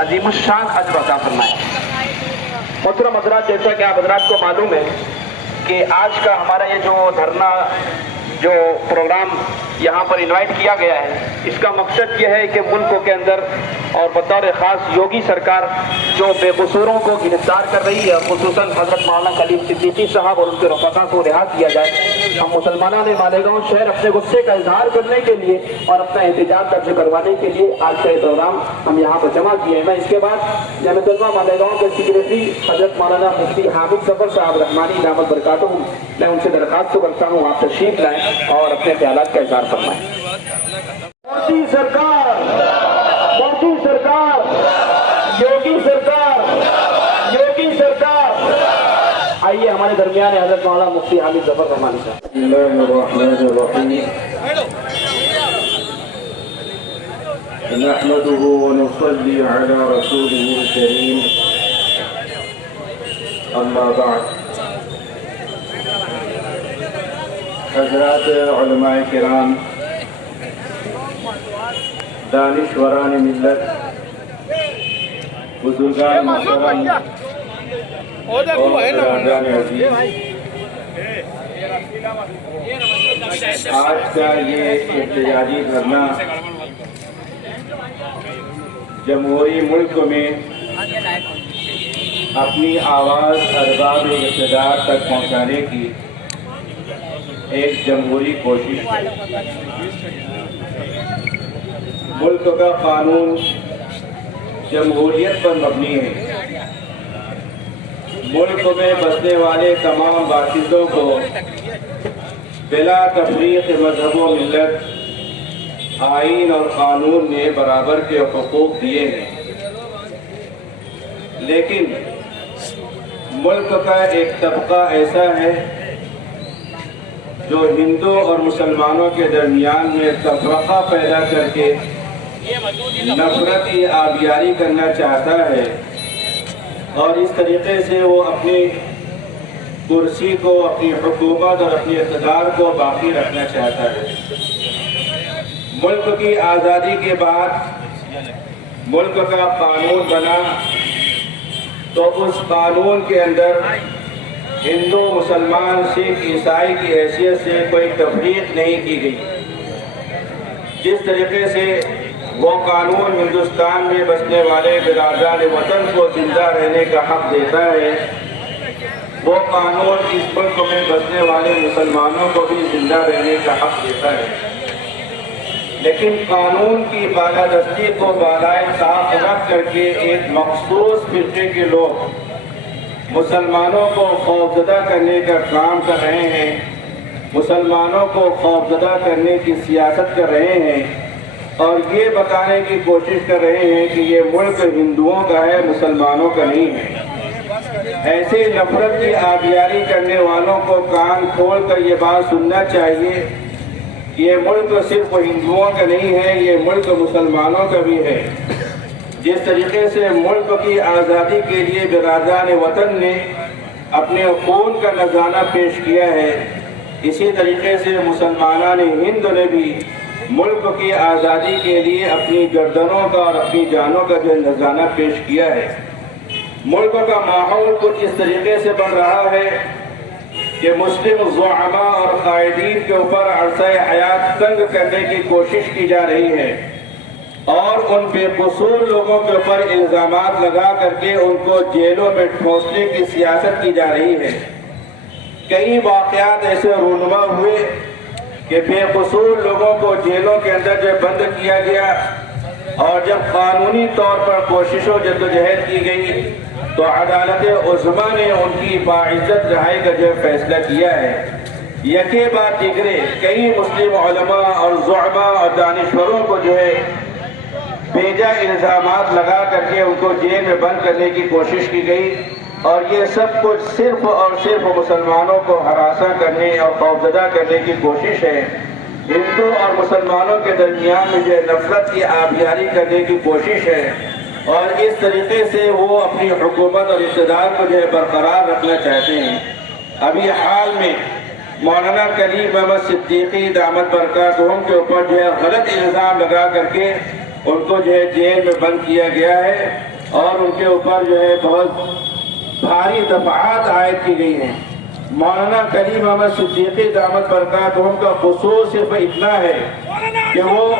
عظیم الشان اجر عطا فرمائے۔ محترم حضرات، جیسا کہ آپ حضرات کو معلوم ہے کہ آج کا ہمارا یہ جو دھرنا جو پروگرام یہاں پر انوائٹ کیا گیا ہے، اس کا مقصد یہ ہے کہ ملکوں کے اندر اور بطور خاص یوگی سرکار جو بے قصوروں کو گرفتار کر رہی ہے، خصوصاً حضرت مولانا کلیم صدیقی صاحب اور ان کے رفقا کو رہا کیا جائے۔ ہم مسلمانوں نے مالیگاؤں شہر اپنے غصے کا اظہار کرنے کے لیے اور اپنا احتجاج درج کروانے کے لیے آج کا یہ پروگرام ہم یہاں پر جمع کیے ہیں۔ میں اس کے بعد جامعۃ علماء مالیگاؤں کے سیکریٹری حضرت مولانا مفتی حامد ظفر صاحب رحمانی دامت برکاتہم، میں ان سے درخواست کرتا ہوں آپ تشریف لائیں اور اپنے خیالات کا اظہار فرمائیں۔ مودی سرکار، مودی سرکار، یوگی سرکار، یوگی سرکار۔ آئیے ہمارے درمیان حضرت مولانا مفتی حامد ظفر رحمانی صاحب۔ بسم اللہ الرحمن الرحیم، نحمده ونصلي على رسوله الكريم، اما بعد۔ حضرات علماء کرام، دانشوران ملت، بزرگان محترم اور برادران عزیز، آج کا یہ احتجاجی دھرنا جمہوری ملک میں اپنی آواز ارباب اقتدار تک پہنچانے کی ایک جمہوری کوشش ہے۔ ملک کا قانون جمہوریت پر مبنی ہے۔ ملک میں بسنے والے تمام باشندوں کو بلا تفریق مذہب و ملت آئین اور قانون نے برابر کے حقوق دیے ہیں، لیکن ملک کا ایک طبقہ ایسا ہے جو ہندو اور مسلمانوں کے درمیان میں تفرقہ پیدا کر کے نفرتی آبیاری کرنا چاہتا ہے، اور اس طریقے سے وہ اپنی کرسی کو، اپنی حکومت اور اپنی اقتدار کو باقی رکھنا چاہتا ہے۔ ملک کی آزادی کے بعد ملک کا قانون بنا تو اس قانون کے اندر ہندو، مسلمان، سکھ، عیسائی کی حیثیت سے کوئی تفریق نہیں کی گئی۔ جس طریقے سے وہ قانون ہندوستان میں بسنے والے برادران وطن کو زندہ رہنے کا حق دیتا ہے، وہ قانون اس ملک میں بسنے والے مسلمانوں کو بھی زندہ رہنے کا حق دیتا ہے۔ لیکن قانون کی بالادستی کو بالائے طاق رکھ کر کے ایک مخصوص فرقے کے لوگ مسلمانوں کو خوفزدہ کرنے کا کام کر رہے ہیں، مسلمانوں کو خوفزدہ کرنے کی سیاست کر رہے ہیں، اور یہ بتانے کی کوشش کر رہے ہیں کہ یہ ملک ہندوؤں کا ہے، مسلمانوں کا نہیں ہے۔ ایسے نفرت کی آبیاری کرنے والوں کو کان کھول کر یہ بات سننا چاہیے کہ یہ ملک صرف ہندوؤں کا نہیں ہے، یہ ملک مسلمانوں کا بھی ہے۔ جس طریقے سے ملک کی آزادی کے لیے برادران وطن نے اپنے خون کا نذرانہ پیش کیا ہے، اسی طریقے سے مسلمانان ہند نے بھی ملک کی آزادی کے لیے اپنی گردنوں کا اور اپنی جانوں کا جو نذرانہ پیش کیا ہے۔ ملک کا ماحول کچھ اس طریقے سے بن رہا ہے کہ مسلم زعماء اور قائدین کے اوپر عرصہ حیات تنگ کرنے کی کوشش کی جا رہی ہے، اور ان بے قصور لوگوں کے اوپر الزامات لگا کر کے ان کو جیلوں میں ٹھونسنے کی سیاست کی جا رہی ہے۔ کئی واقعات ایسے رونما ہوئے کہ بے قصور لوگوں کو جیلوں کے اندر جب بند کیا گیا، اور جب قانونی طور پر کوشش و جدوجہد کی گئی تو عدالت عظمیٰ نے ان کی باعزت رہائی کا جو فیصلہ کیا ہے۔ یکے بعد دیگرے کئی مسلم علماء اور زعماء اور دانشوروں کو جو ہے بیجا الزامات لگا کر کے ان کو جیل میں بند کرنے کی کوشش کی گئی، اور یہ سب کچھ صرف اور صرف مسلمانوں کو ہراساں کرنے اور خوفزدہ کرنے کی کوشش ہے۔ ہندو اور مسلمانوں کے درمیان میں جو نفرت کی آبیاری کرنے کی کوشش ہے، اور اس طریقے سے وہ اپنی حکومت اور اقتدار کو جو ہے برقرار رکھنا چاہتے ہیں۔ ابھی حال میں مولانا کلیم احمد صدیقی دامت برکاتہم کے اوپر جو ہے غلط الزام لگا کر کے ان کو جو ہے جیل میں بند کیا گیا ہے اور ان کے اوپر جو ہے بہت بھاری دفعات عائد کی گئی ہیں۔ مولانا کلیم احمد صدیقی دامت برکاتہم کا قصور صرف اتنا ہے کہ وہ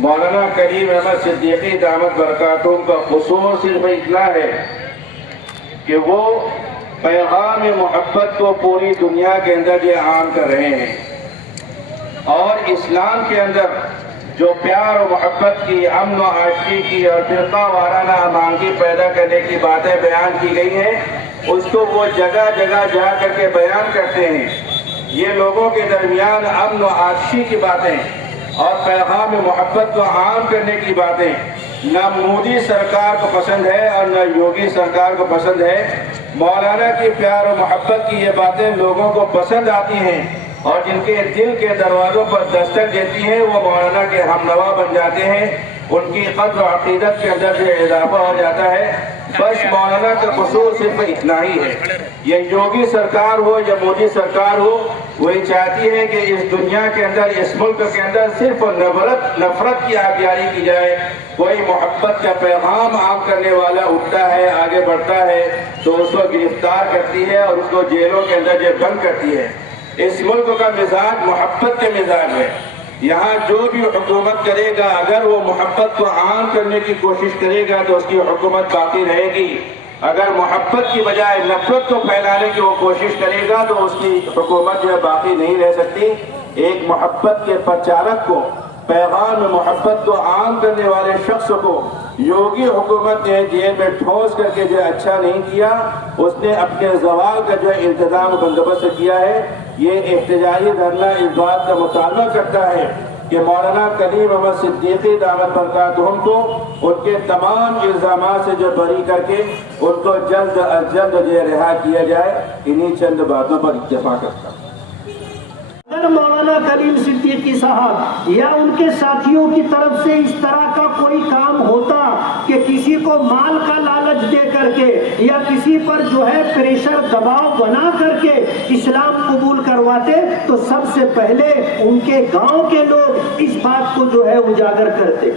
مولانا کلیم احمد صدیقی دامت برکاتہم کا قصور صرف اتنا ہے کہ وہ پیغام محبت کو پوری دنیا کے اندر یہ عام کر رہے ہیں، اور اسلام کے اندر جو پیار و محبت کی، امن و عاشقی کی اور فرقہ وارانہ امانگی پیدا کرنے کی باتیں بیان کی گئی ہیں، اس کو وہ جگہ جگہ جا کر کے بیان کرتے ہیں۔ یہ لوگوں کے درمیان امن و عاشقی کی باتیں اور پیغام محبت کو عام کرنے کی باتیں نہ مودی سرکار کو پسند ہے اور نہ یوگی سرکار کو پسند ہے۔ مولانا کی پیار و محبت کی یہ باتیں لوگوں کو پسند آتی ہیں، اور جن کے دل کے دروازوں پر دستک دیتی ہیں وہ مولانا کے ہمنوا بن جاتے ہیں، ان کی قدر و عقیدت کے اندر سے اضافہ ہو جاتا ہے۔ بس مولانا کا قصور صرف اتنا ہی ہے۔ یہ یوگی سرکار ہو یا مودی سرکار ہو، وہی چاہتی ہے کہ اس دنیا کے اندر، اس ملک کے اندر صرف نفرت کی آبیاری کی جائے۔ کوئی محبت کا پیغام عام کرنے والا اٹھتا ہے، آگے بڑھتا ہے تو اس کو گرفتار کرتی ہے اور اس کو جیلوں کے اندر جو بند کرتی ہے۔ اس ملک کا مزاج محبت کے مزاج ہے۔ یہاں جو بھی حکومت کرے گا، اگر وہ محبت کو عام کرنے کی کوشش کرے گا تو اس کی حکومت باقی رہے گی۔ اگر محبت کی بجائے نفرت کو پھیلانے کی وہ کوشش کرے گا تو اس کی حکومت جو ہے باقی نہیں رہ سکتی۔ ایک محبت کے پرچارک کو، پیغام محبت کو عام کرنے والے شخص کو یوگی حکومت نے جیل میں ٹھونس کر کے جو اچھا نہیں کیا، اس نے اپنے زوال کا جو انتظام بندوبست کیا ہے۔ یہ احتجاجی دھرنا اس بات کا مطالبہ کرتا ہے کہ مولانا کلیم احمد صدیقی دامت برکاتہم کو ان کے تمام الزامات سے جو بری کر کے ان کو جلد از جلد جو رہا کیا جائے۔ انہی چند باتوں پر اتفاق کرتا ہوں۔ اگر مولانا کلیم صدیقی صاحب یا ان کے ساتھیوں کی طرف سے اس طرح کا کوئی کام ہوتا کہ کسی کو مال کا لالچ دے کر کے یا کسی پر جو ہے پریشر دباؤ بنا کر کے اسلام قبول کرواتے تو سب سے پہلے ان کے گاؤں کے لوگ اس بات کو جو ہے اجاگر کرتے۔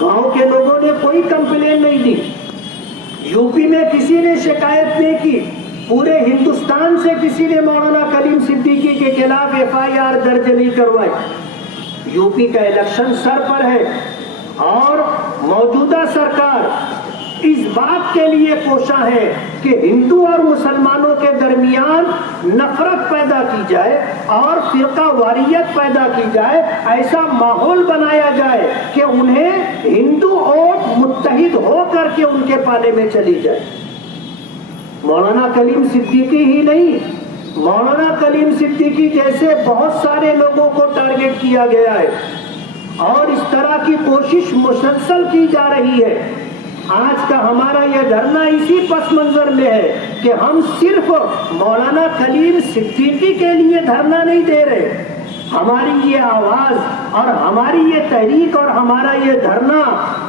گاؤں کے لوگوں نے کوئی کمپلین نہیں دی، یو پی میں کسی نے شکایت نہیں کی، پورے ہندوستان سے کسی نے مولانا کلیم صدیقی کے خلاف FIR درج نہیں کروائی۔ یو پی کا الیکشن سر پر ہے اور موجودہ سرکار اس بات کے لیے کوشاں ہے کہ ہندو اور مسلمانوں کے درمیان نفرت پیدا کی جائے اور فرقہ واریت پیدا کی جائے، ایسا ماحول بنایا جائے کہ انہیں ہندو ووٹ متحد ہو کر کے ان کے پالے میں چلی جائے۔ مولانا کلیم صدیقی ہی نہیں، مولانا کلیم صدیقی جیسے بہت سارے لوگوں کو ٹارگٹ کیا گیا ہے اور اس طرح کی کوشش مسلسل کی جا رہی ہے۔ آج کا ہمارا یہ دھرنا اسی پس منظر میں ہے کہ ہم صرف مولانا کلیم صدیقی کے لیے دھرنا نہیں دے رہے، ہماری یہ آواز اور ہماری یہ تحریک اور ہمارا یہ دھرنا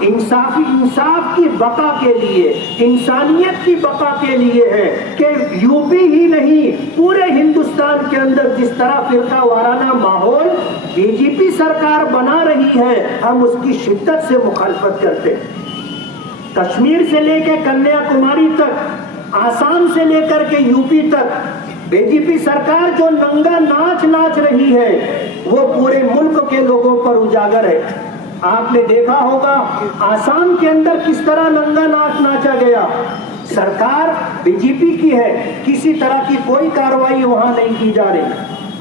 انصاف کی بقا کے لیے، انسانیت کی بقا کے لیے ہے کہ یو پی ہی نہیں پورے ہندوستان کے اندر جس طرح فرقہ وارانہ ماحول BJP سرکار بنا رہی ہے، ہم اس کی شدت سے مخالفت کرتے ہیں۔ کشمیر سے لے کے کنیا کماری تک، آسام سے لے کر کے یو پی تک BJP سرکار جو ننگا ناچ رہی ہے وہ پورے ملک کے لوگوں پر اجاگر ہے۔ آپ نے دیکھا ہوگا آسام کے اندر کس طرح ننگا ناچ ناچا گیا۔ سرکار BJP کی ہے، کسی طرح کی کوئی کارروائی وہاں نہیں کی جا رہی۔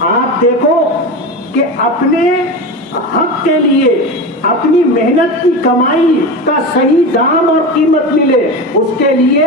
آپ دیکھو کہ اپنے حق کے لیے اپنی محنت کی کمائی کا صحیح دام اور قیمت ملے، اس کے لیے